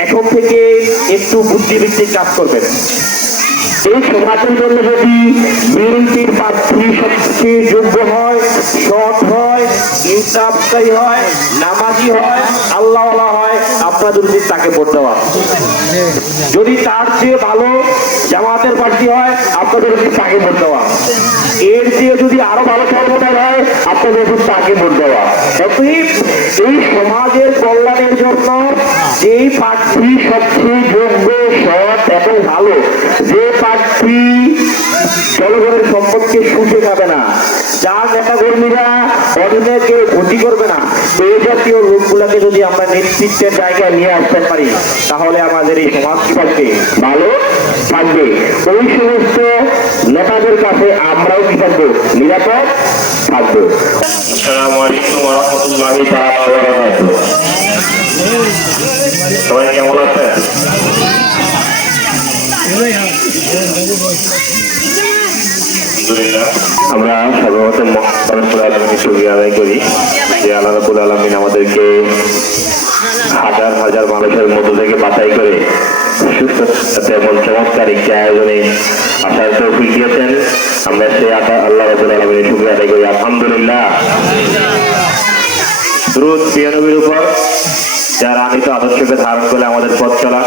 এখন থেকে একটু বুদ্ধিবৃত্তিক কাজ করবেন। এই জন্য যদি বিএনপির প্রার্থী সবচেয়ে যোগ্য হয়, সৎ হয়, ইনসাফকারী হয়, নামাজি হয়, আল্লাহওয়ালা হয়, আপনাদের উচিত তাকে ভোট দেওয়া। যদি তার চেয়ে ভালো জামাতের প্রার্থী হয়, আপনাদের উচিত তাকে ভোট দেওয়া। এর চেয়ে যদি আরও ভালো কর্মকার হয়, আপনাদের উচিত তাকে ভোট দেওয়া। এই সমাজের কল্যাণের জন্য যেই প্রার্থী সবচেয়ে যোগ্য, সৎ এবং ভালো, যে প্রার্থী জনগণের সম্পদকে শুষে খাবে না। যার নেতা কর্মীরা অধীনে কেউ ক্ষতি করবে না। এই জাতীয় লোকগুলাকে যদি আমরা নেতৃত্বের জায়গায় নিয়ে আসতে পারি, তাহলে আমাদের এই সমাজ থাকবে ভালো থাকবে। ওই সমস্ত নেতাদের কাছে আমরাও কি থাকব। নিরাপদ থাকব সবাই কেমন আলহামদুলিল্লাহ আমরা সাধারণত মহাপুর আলমীর ছবি আদায় করি যে আল্লাহ আলমিন আমাদেরকে হাজার হাজার মানুষের মধ্য থেকে বাছাই করে সুস্থ তেমন চমৎকার একটি আয়োজনে আসার তৌফিক দিয়েছেন। আমরা সেই আশা আল্লাহ রাবুল আলমিনের ছবি আদায় করি। আলহামদুলিল্লাহ। দ্রুত পিয়ানবির উপর, যারা আনিত আদর্শকে ধারণ করে আমাদের পথ চলা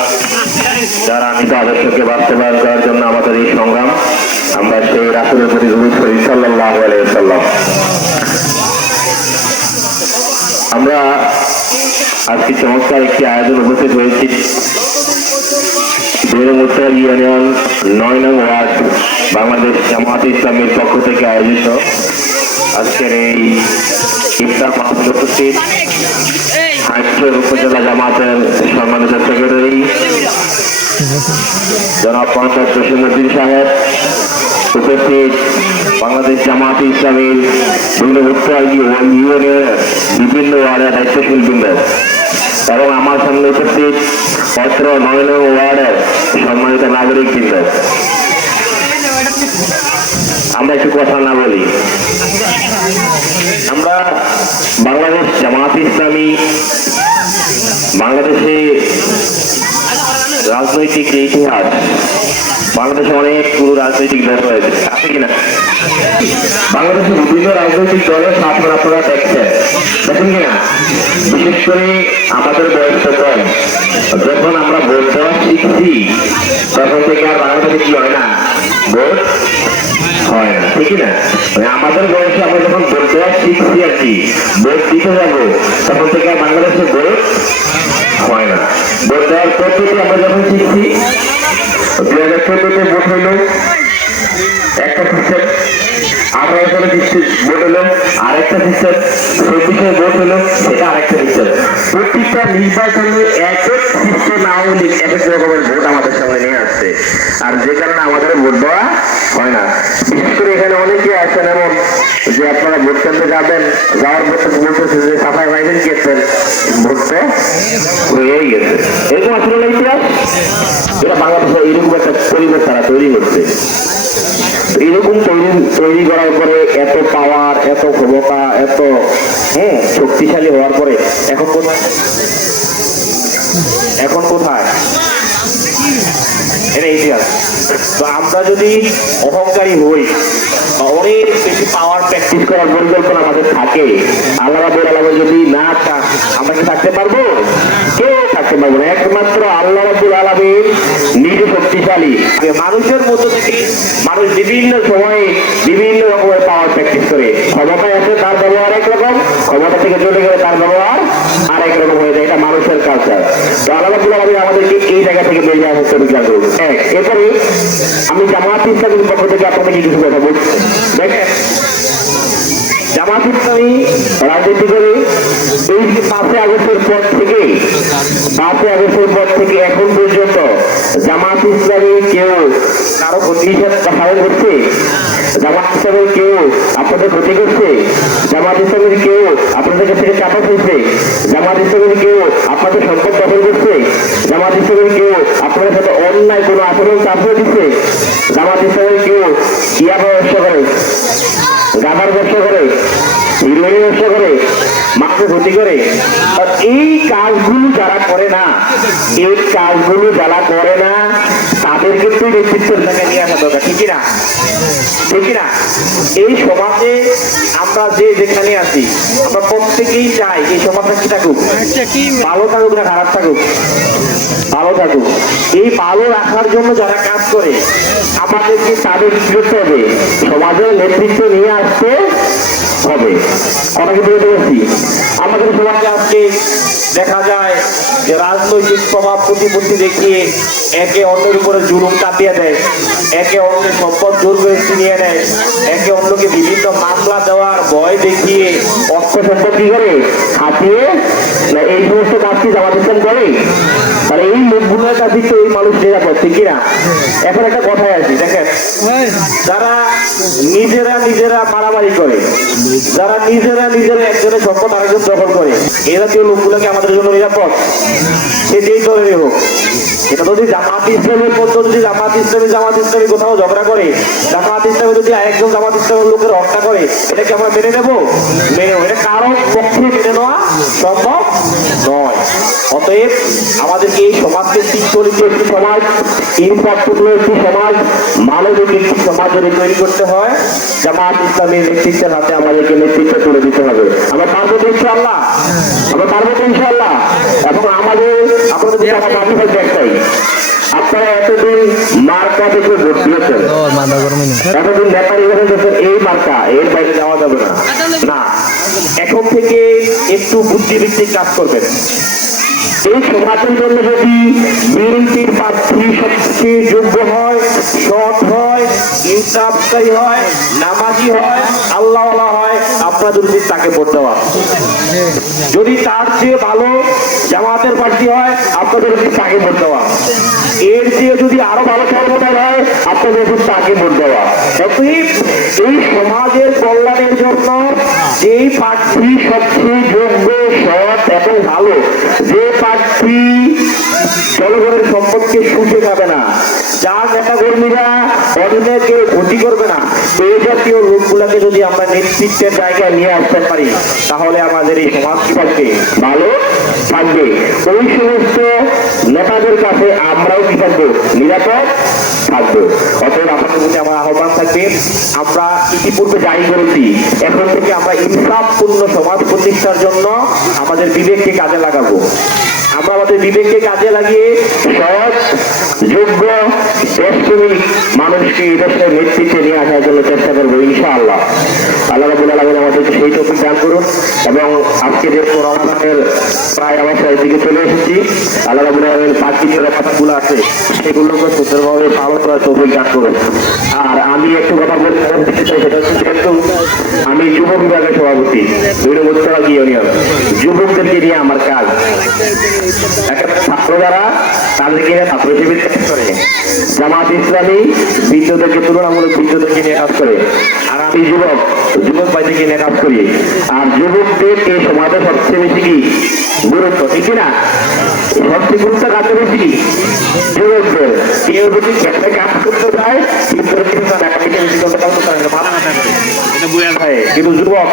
যারা আনিত আদর্শকে বাস্তবায়ন করার জন্য আমাদের এই সংগ্রাম, আমরা সেই রাসুলের প্রতি রুদ করি সাল্লাহ সাল্লাম আমরা আজকে চমৎকার একটি আয়োজন উপস্থিত হয়েছি। বেরমুত্তর ইউনিয়ন নয় নং ওয়ার্ড বাংলাদেশ জামাত ইসলামের পক্ষ থেকে আয়োজিত আজকের এই ইফতার মাহফিল উপস্থিত। হাইস্কুল উপজেলা জামাতের সম্মানিত সেক্রেটারি, জনাব পঞ্চায়েত জসিমুদ্দিন সাহেব, উপস্থিত বাংলাদেশ জামাত ইসলামীর বিভিন্ন উত্তর ইউনিয়নের বিভিন্ন ওয়ার্ডের দায়িত্বশীল বৃন্দ। এবং আমার সামনে উপস্থিত পত্র নয় নং ওয়ার্ডের সম্মানিত নাগরিক বৃন্দ। আমরা একটু কথা না বলি। আমরা বাংলাদেশ জামাত ইসলামী বাংলাদেশে রাজনৈতিক যে ইতিহাস, বাংলাদেশে অনেক পুরো রাজনৈতিক দল রয়েছে। আছে কিনা? বাংলাদেশে বিভিন্ন রাজনৈতিক দলের শাসন আপনারা দেখছেন। দেখেন কিনা? বিশেষ করে আমাদের বয়স্ক দল। যখন আমরা ভোট দেওয়া শিখছি, তখন থেকে আর বাংলাদেশে কি হয় না? ভোট হয় না ঠিক না আমাদের বয়সে আমরা যখন ভোট দেওয়া শিখছি আর কি? ভোট দিতে যাব, তখন থেকে বাংলাদেশে ভোট হয় না। ভোট দেওয়ার পদ্ধতি আমরা যখন শিখছি দু হাজার চোদ্দতে ভোট হইল একটা সিস্টেম আঠারো সালে ভোট হলো, আরেকটা সিস্টেম চব্বিশে ভোট হলো, সেটা আরেকটা সিস্টেম প্রত্যেকটা নির্বাচনে এক এক সিস্টেম আওয়ামী এক এক রকমের ভোট আমাদের সামনে নিয়ে আসছে। আর যে কারণে আমাদের ভোট দেওয়া হয় না। বিশেষ করে এখানে অনেকে আছেন এমন যে আপনারা ভোট কেন্দ্রে যাবেন, যাওয়ার পথে বলতেছে যে সাফাই ভাইবেন গেছেন ভোট তো হয়েই গেছে। এরকম আসলে ইতিহাস? এটা বাংলাদেশে এরকম একটা পরিবেশ তারা তৈরি করছে এরকম তৈরি তৈরি করার পরে এত পাওয়ার এত ক্ষমতা, এত হ্যাঁ শক্তিশালী হওয়ার পরে এখন কোথায়? এখন কোথায়? এটা ইতিহাস। তো আমরা যদি অহংকারী হই, বা অনেক বেশি পাওয়ার প্র্যাকটিস করার পরিকল্পনা আমাদের থাকে, আল্লাহ আলম যদি না আমরা কি থাকতে পারব? কেউ থাকতে পারব না। একমাত্র আল্লাহ আলমীর শক্তিশালী। মানুষের মধ্য থেকে মানুষ বিভিন্ন সময়ে বিভিন্ন রকমের পাওয়ার প্র্যাকটিস করে। ক্ষমতায় আছে তার ব্যবহার একরকম ক্ষমতা থেকে চলে গেলে তার ব্যবহার আরেক রকম হয়ে যায়। এটা মানুষের কালচার তো আলাদা আলমী আমাদেরকে এই জায়গা থেকে বেরিয়ে আসার তরিকা করব এরপরে আমি জামাত ইসলামের পক্ষ থেকে আপনাকে কিছু কথা বলছি। দেখেন জামাত ইসলামী রাজনীতি করে এই আগস্টের পর থেকে, পাঁচই আগস্টের পর থেকে এখন পর্যন্ত জামাত ইসলামী কেউ কারও ক্ষতি সাহায্য করছে? জামাত ইসলামের কেউ আপনাদের ক্ষতি করছে? জামাত ইসলামের কেউ আপনাদের কাছ থেকে চাপা ফেলছে জামাত ইসলামের কেউ আপনাদের সম্পদ দখল করছে? জামাত ইসলামের কেউ আপনাদের সাথে অন্যায় কোনো আচরণ চাপিয়ে দিচ্ছে? জামাত ইসলামের কেউ কিয়া ব্যবসা করে গাদার ব্যবসা করে মানুষের ক্ষতি করে। এই কাজগুলো যারা করে না, এই কাজগুলো যারা করে না তাদের কিন্তু নেতৃত্বের জায়গায় নিয়ে আসা দরকার। ঠিক না ঠিক না এই সমাজে আমরা যে যেখানে আছি, আমরা প্রত্যেকেই চাই এই সমাজটা কি থাকুক? ভালো থাকুক না খারাপ থাকুক? ভালো থাকুক। এই ভালো রাখার জন্য যারা কাজ করে, আমাদেরকে তাদের করতে হবে? সমাজের নেতৃত্ব নিয়ে আসতে হবে। কথা কি বলতে পারছি আমাদের সমাজে আজকে দেখা যায় যে রাজনৈতিক প্রভাব প্রতিপত্তি দেখিয়ে একে অন্যের উপরে জুলুম চাপিয়ে দেয়, একে অন্যের সম্পদ জোর করে ছিনিয়ে নেয়, একে অন্যকে বিভিন্ন মামলা দেওয়ার ভয় দেখিয়ে অর্থ সম্পদ কি করে? হাতিয়ে? এই সমস্ত কাজ কি জামাত করে? তাহলে এই লোকগুলোর কাছে তো এই মানুষ নিরাপদ ঠিক কিনা এখন একটা কথাই আছে দেখেন। যারা নিজেরা নিজেরা মারামারি করে যারা নিজেরা নিজেরা একজনের সম্পদ আরেকজন দখল করে এরা তো লোকগুলোকে আমাদের জন্য নিরাপদ সে যেই দলেরই হোক এটা যদি জামাত ইসলামের মতো যদি জামাত ইসলামী জামাত ইসলামী কোথাও ঝগড়া করে, জামাত ইসলামী যদি আরেকজন জামাত ইসলামের লোকের হত্যা করে, এটা কি আমরা মেনে নেব? মেনে এটা কারও পক্ষে মেনে নেওয়া সম্ভব নয়। অতএব আমাদেরকে এই সমাজকে চলিত একটি সমাজ, ইনসাফপূর্ণ একটি সমাজ, মানবিক একটি সমাজ যদি তৈরি করতে হয়, জামাত ইসলামের নেতৃত্বের হাতে আমাদেরকে নেতৃত্ব তুলে দিতে হবে। আমরা পারব তো ইনশাল্লাহ আমরা পারব তো ইনশাল্লাহ এবং আমাদের আপনাদের দিকে আমার মাটি হচ্ছে একটাই আপনারা এতদিন মার্কা থেকে ভোট দিয়েছেন। এতদিন ব্যাপারী যখন দেখছেন এই মার্কা এর বাইরে যাওয়া যাবে না। না এখন থেকে একটু বুদ্ধিভিত্তিক কাজ করবেন। এই সমাজের জন্য যদি বিএনপির প্রার্থী সবচেয়ে যোগ্য হয় সৎ হয় ইনসাফকারী হয় নামাজি হয় আল্লাহওয়ালা হয় আপনাদের তাকে ভোট দেওয়া। যদি তার চেয়ে ভালো জামাতের প্রার্থী হয়, আপনাদের তাকে ভোট দেওয়া। এর চেয়ে যদি আরও ভালো কর্মকার হয়, আপনাদের তাকে ভোট দেওয়া। এই সমাজের কল্যাণের জন্য যেই প্রার্থী সবচেয়ে যোগ্য, সৎ এবং ভালো, যে প্রার্থী জনগণের সম্পদকে সুখে খাবে না যার নেতা কর্মীরা ক্ষতি করবে না এই জাতীয় লোকগুলাকে যদি আমরা নেতৃত্বের জায়গায় নিয়ে আসতে পারি, তাহলে আমাদের এই সমাজ কি ভালো থাকবে। নেতাদের কাছে আমরাও কি থাকব নিরাপদ থাকব। অতএব আমার আহ্বান থাকবে, আমরা ইতিপূর্বে জারি করেছি, এখন থেকে আমরা ইনসাফপূর্ণ সমাজ প্রতিষ্ঠার জন্য আমাদের বিবেককে কাজে লাগাবো। আমরা আমাদের বিবেককে কাজে লাগিয়ে সৎ, যোগ্য দেশপ্রেমিক মানুষকে এই দেশের নেতৃত্বে নিয়ে আসার জন্য চেষ্টা করব, ইনশাআল্লাহ। আল্লাহ রাবুল আলমিন আমাদেরকে সেই টপিক দান করুন এবং আজকে যে রমাদানের প্রায় আমার দিকে চলে এসেছি, আল্লাহ রাবুল আলমের বাকি যে কথাগুলো আছে সেগুলোকে সুন্দরভাবে পালন করার টপিক দান করুন। আর আমি একটু কথা বলতে চাই, সেটা হচ্ছে আমি যুব বিভাগের সভাপতি বীরভূতরা ইউনিয়ন। যুবকদেরকে নিয়ে আমার কাজ। একটা ছাত্র যারা, তাদেরকে ছাত্র হিসেবে কাজ করে। জামাত ইসলামী বৃদ্ধদেরকে তুলনামূলক বৃদ্ধদেরকে নিয়ে কাজ করে। আর আমি যুবক যুবক ভাইদেরকে নিয়ে কাজ করি। আর যুবকদের এই সমাজে সবচেয়ে বেশি কি? গুরুত্ব, ঠিক না? সবচেয়ে গুরুত্ব কাজে বেশি? কি যুবকদের। কেউ যদি ক্ষেত্রে কাজ করতে চায় ভিতরে কিন্তু তার একাডেমিকে বেশি করতে কাজ করতে পারে না, মাথা ব্যথা করে। যুবক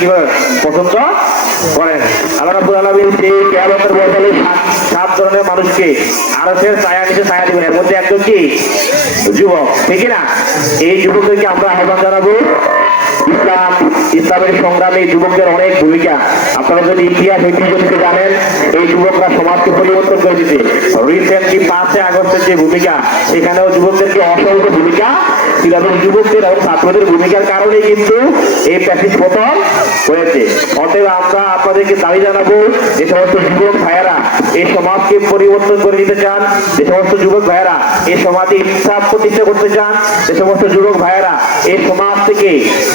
কীভাবে পছন্দ করেন। আল্লাহ রাবুল আলমিন যে কেয়ামতের বদলে সাত ধরনের মানুষকে আরও সে ছায়া নিচে ছায়া দিবেন। কি? যুবক। ঠিক না? এই যুবকদেরকে আমরা আহ্বান জানাব ইসলাম, ইসলামের সংগ্রামে যুবকদের অনেক ভূমিকা। আপনারা যদি ইতিহাস, ঐতিহ্য থেকে জানেন, এই যুবকরা সমাজকে পরিবর্তন করে দিতে রিসেন্টলি পাঁচে আগস্টের যে ভূমিকা, সেখানেও যুবকদেরকে অসংখ্য ভূমিকা ছিল এবং যুবকদের এবং ছাত্রদের ভূমিকার কারণে কিন্তু এই প্যাকেজ পতন হয়েছে। অতএব আমরা আপনাদেরকে দাবি জানাব, যে সমস্ত যুবক ভাইয়েরা এই সমাজকে পরিবর্তন করে দিতে চান, যে সমস্ত যুবক ভাইয়েরা এই সমাজে ইনসাফ প্রতিষ্ঠা করতে চান, যে সমস্ত যুবক ভাইয়েরা এই সমাজ থেকে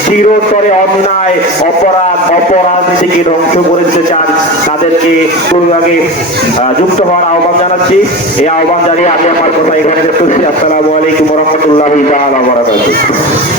চিরতরে অন্যায়, অপরাধ, অপরাজনীতিকে ধ্বংস করে দিতে চান, তাদেরকে পূর্বভাগে যুক্ত হওয়ার আহ্বান জানাচ্ছি। এই আহ্বান জানিয়ে আমি আমার কথা এখানে আসসালামু আলাইকুম রহমতুল্লাহ rato.